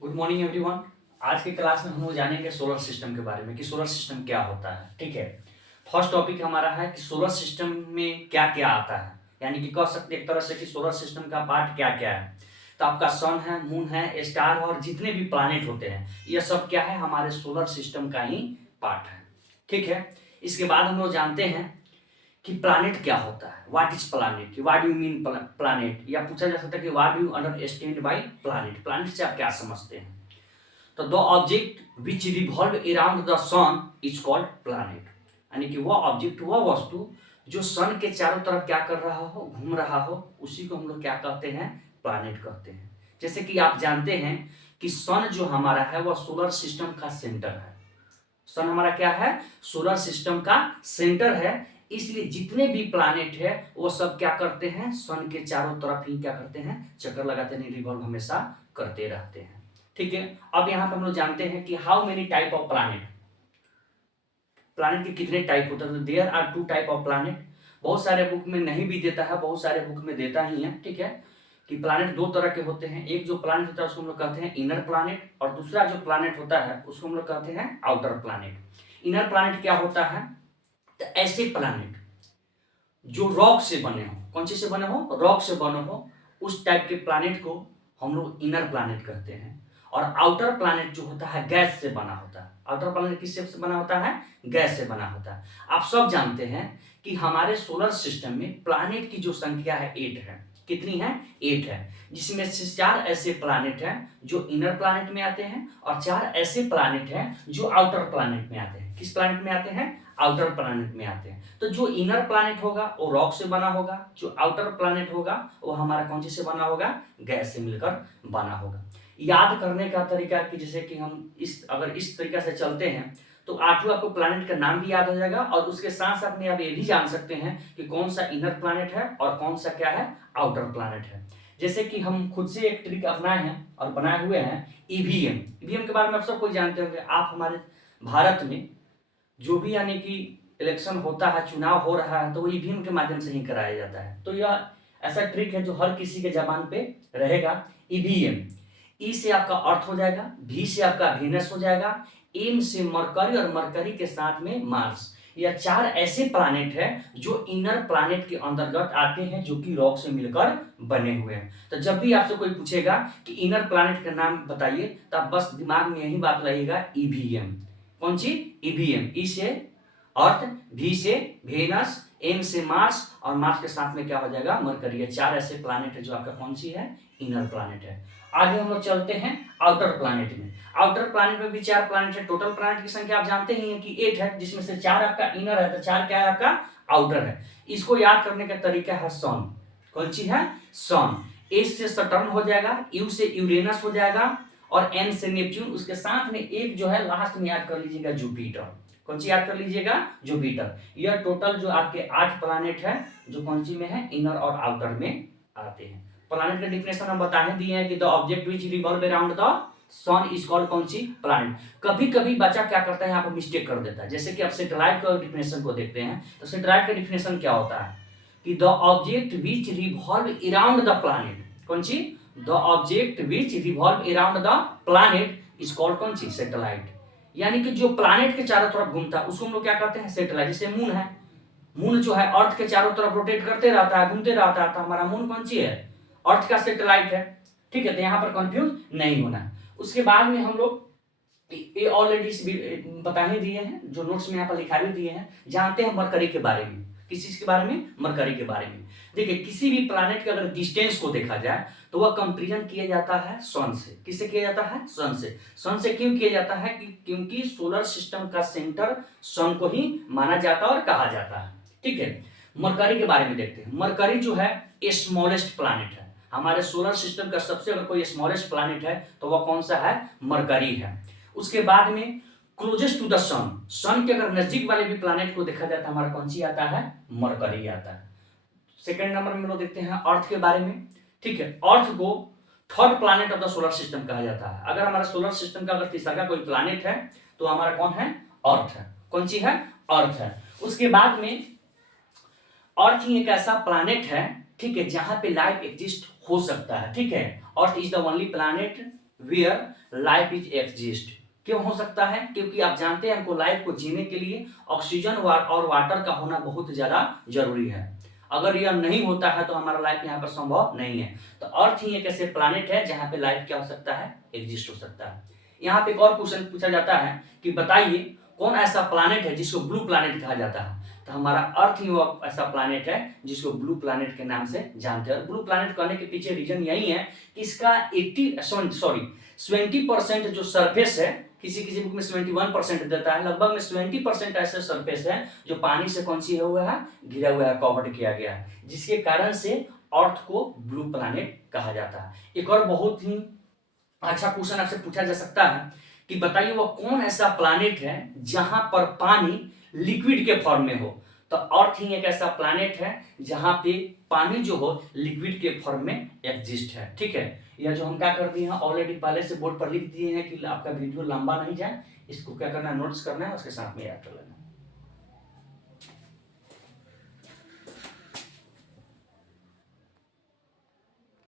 Good morning everyone. आज के class में हम लोग जानेंगे सोलर सिस्टम के बारे में कि सोलर सिस्टम क्या होता है। ठीक है, फर्स्ट टॉपिक हमारा है कि सोलर सिस्टम में क्या क्या आता है, यानी कि कह सकते हैं एक तरह से कि सोलर सिस्टम का पार्ट क्या क्या है। तो आपका सन है, मून है, स्टार और जितने भी प्लानिट होते हैं ये सब क्या है, हमारे सोलर सिस्टम का ही पार्ट है। ठीक है, इसके बाद हम लोग जानते हैं कि प्लानिट क्या होता है, what is planet, what do you mean planet, या पूछा जा सकता है कि what do you understand by planet, planet से आप क्या समझते हैं। तो the object which revolve around the sun is called planet, यानी कि वह ऑब्जेक्ट, वह वस्तु जो सन के चारों तरफ क्या कर रहा हो, घूम रहा हो, उसी को हम लोग क्या कहते हैं, प्लैनेट कहते हैं। जैसे कि आप जानते हैं कि सन जो हमारा है वह सोलर सिस्टम का सेंटर है। सन हमारा क्या है, सोलर सिस्टम का सेंटर है। इसलिए जितने भी प्लैनेट है वो सब क्या करते हैं, सन के चारों तरफ ही क्या करते हैं, चक्कर लगाते हैं, रिवॉल्व हमेशा करते रहते हैं। ठीक है, अब यहाँ पे हम लोग जानते हैं कि how many type of planet, planet के कितने टाइप होते हैं। तो there are two type of planet. बहुत सारे बुक में नहीं भी देता है, बहुत सारे बुक में देता ही है। ठीक है, कि प्लैनेट दो तरह के होते हैं। एक जो प्लैनेट होता है उसको हम लोग कहते हैं इनर प्लैनेट, और दूसरा जो प्लैनेट होता है उसको हम लोग कहते हैं आउटर प्लैनेट। इनर प्लैनेट क्या होता है, तो ऐसे प्लैनेट जो रॉक से बने हो, कौन चीज से बने हो, रॉक से बने हो, उस टाइप के प्लैनेट को हम लोग इनर प्लैनेट कहते हैं। और आउटर प्लैनेट जो होता है गैस से बना होता है। आउटर प्लैनेट किससे से बना होता है, गैस से बना होता है। आप सब जानते हैं कि हमारे सोलर सिस्टम में प्लैनेट की जो संख्या है 8 है। कितनी है, 8 है, जिसमें से 4 ऐसे प्लैनेट हैं जो इनर प्लैनेट में आते हैं और 4 ऐसे प्लैनेट हैं जो आउटर प्लैनेट में आते हैं। किस प्लैनेट में आते हैं, आउटर प्लैनेट में आते हैं। तो जो इनर प्लैनेट होगा वो रॉक से बना होगा, जो आउटर प्लैनेट होगा वो हमारा कौन चीज से बना होगा, गैस से मिलकर बना होगा। याद करने का तरीका कि जैसे कि हम अगर इस तरीका से चलते हैं तो आठों आपको प्लैनेट का नाम भी याद हो जाएगा, और उसके साथ साथ में आप ये भी जान सकते हैं कि कौन सा इनर प्लैनेट है और कौन सा क्या है, आउटर प्लैनेट है। जैसे कि हम खुद से एक ट्रिक अपनाए हैं और बनाए हुए हैं, ईवीएम। ईवीएम के बारे में आप सब कुछ जानते होंगे। आप हमारे भारत में जो भी यानी कि इलेक्शन होता है, चुनाव हो रहा है, तो वो ईवीएम के माध्यम से ही कराया जाता है। तो यह ऐसा ट्रिक है जो हर किसी के जबान पे रहेगा, ईवीएम। ई से आपका अर्थ हो जाएगा, भी से आपका वेनस हो जाएगा, एम से मरकरी और मरकरी के साथ में मार्स। यह 4 ऐसे प्लैनेट हैं जो इनर प्लैनेट के अंतर्गत आते हैं, जो कि रॉक से मिलकर बने हुए हैं। तो जब भी आपसे कोई पूछेगा कि इनर प्लैनेट का नाम बताइए, तो आप बस दिमाग में यही बात रहेगा, ईवीएम। कौन सी, ईवीएम। ई से अर्थ, भी से वेनस, एम से मार्स और मार्स के साथ में क्या हो जाएगा, मरकरी। ये 4 ऐसे प्लैनेट है जो आपका कौन सी है, इनर प्लैनेट है। आगे हम लोग चलते हैं आउटर प्लैनेट में। आउटर प्लैनेट में भी 4 प्लैनेट है। टोटल प्लैनेट की संख्या आप जानते ही हैं कि 8 है, जिसमें से 4 आपका इनर है, तो 4 क्या है आपका, आउटर है। इसको याद करने का तरीका है सन। कौन सी है, सन। एस से सटर्न हो जाएगा, यू से यूरेनस हो जाएगा, और एन से नेपच्यून। उसके साथ में एक जो है लास्ट में याद कर लीजिएगा, जुपिटर। कौन सी याद कर लीजिएगा, जुपिटर। यह टोटल जो आपके 8 प्लैनेट है जो कौन सी में है, इनर और आउटर में आते हैं। प्लैनेट का डिफिनेशन हम बता ही दिए हैं कि the object which revolve around the sun is called कौन सी, प्लैनेट। कभी कभी बच्चा क्या करता है, यहाँ पर मिस्टेक कर देता है। जैसे कि आप सैटेलाइट का डिफिनेशन को देखते हैं, तो सैटेलाइट का डिफिनेशन क्या होता है कि the object which revolve around the planet, कौन सी, the object which revolve around the planet is called कौन सी, सैटेलाइट। यानी कि जो प्लैनेट के चारों तरफ घूमता है उसको हम लोग क्या कहते हैं, सैटेलाइट। जैसे मून है, मून जो है अर्थ के चारों तरफ रोटेट करते रहता है, घूमते रहता है, तो हमारा मून कौन सी है, अर्थ का सैटेलाइट है। ठीक है, तो यहाँ पर कंफ्यूज नहीं होना है। उसके बाद में हम लोग ये ऑलरेडी बता ही दिए हैं, जो नोट्स में यहाँ पर लिखा भी दिए हैं। जानते हैं मरकरी के बारे में, किस चीज के बारे में, मरकरी के बारे में। देखिए, किसी भी प्लैनेट के अगर डिस्टेंस को देखा जाए तो वह कंपेरिजन किया जाता है सन से। किससे किया जाता है, सन से। सन से क्यों किया जाता है, क्योंकि सोलर सिस्टम का सेंटर सन को ही माना जाता है और कहा जाता है। ठीक है, मरकरी के बारे में देखते हैं। मरकरी जो है स्मॉलेस्ट प्लैनेट है। हमारे सोलर सिस्टम का सबसे अगर कोई स्मॉलेस्ट प्लैनेट है तो वह कौन सा है, मरकरी है। उसके बाद में क्लोजेस्ट टू द सन, सन के अगर नजदीक वाले भी प्लैनेट को देखा जाता है, हमारा कौन सी आता है, मरकरी आता है। सेकंड नंबर में लोग देखते हैं अर्थ के बारे में। ठीक है, अर्थ को third planet of the solar system कहा जाता है। अगर हमारा सोलर सिस्टम का अगर तीसरा कोई प्लैनेट है तो हमारा कौन है, अर्थ है। कौन सी है, अर्थ है। उसके बाद में अर्थ ही एक ऐसा प्लैनेट है, ठीक है, जहां पे लाइफ एग्जिस्ट हो सकता है। ठीक है, earth is the only planet where life is exist. क्यों हो सकता है? क्योंकि आप जानते हैं हमको लाइफ को जीने के लिए ऑक्सीजन और वाटर का होना बहुत ज्यादा जरूरी है। अगर यह नहीं होता है तो हमारा लाइफ यहाँ पर संभव नहीं है। तो अर्थ ही एक ऐसे प्लानिट है जहाँ पे लाइफ क्या हो सकता है? एग्जिस्ट हो सकता है। यहाँ पे एक और क्वेश्चन पूछा जाता है कि बताइए कौन ऐसा प्लानिट है जिसको ब्लू प्लानिट कहा जाता है? तो हमारा अर्थ ही वो ऐसा प्लानिट है जिसको ब्लू प्लानिट के नाम से जानते हैं। और ब्लू प्लानिट कहने के पीछे रीजन यही है कि इसका 70% जो सरफेस है, किसी किसी बुक में 71% देता है, लगभग में 70% ऐसे सरफेस है जो पानी से कौन सी हुआ है? घिरा हुआ है, कवर्ड किया गया है, जिसके कारण से अर्थ को ब्लू प्लानिट कहा जाता है। एक और बहुत ही अच्छा क्वेश्चन आपसे पूछा जा सकता है कि बताइए वो कौन ऐसा प्लैनेट है जहां पर पानी लिक्विड के फॉर्म में हो? तो अर्थ ही एक ऐसा प्लैनेट है जहां पे पानी जो हो लिक्विड के फॉर्म में एग्जिस्ट है। ठीक है, यह जो हम क्या कर दिए हैं ऑलरेडी पहले से बोर्ड पर लिख दिए हैं कि आपका वीडियो लंबा नहीं जाए, इसको क्या करना है? नोट्स करना है, उसके साथ में याद कर लेना।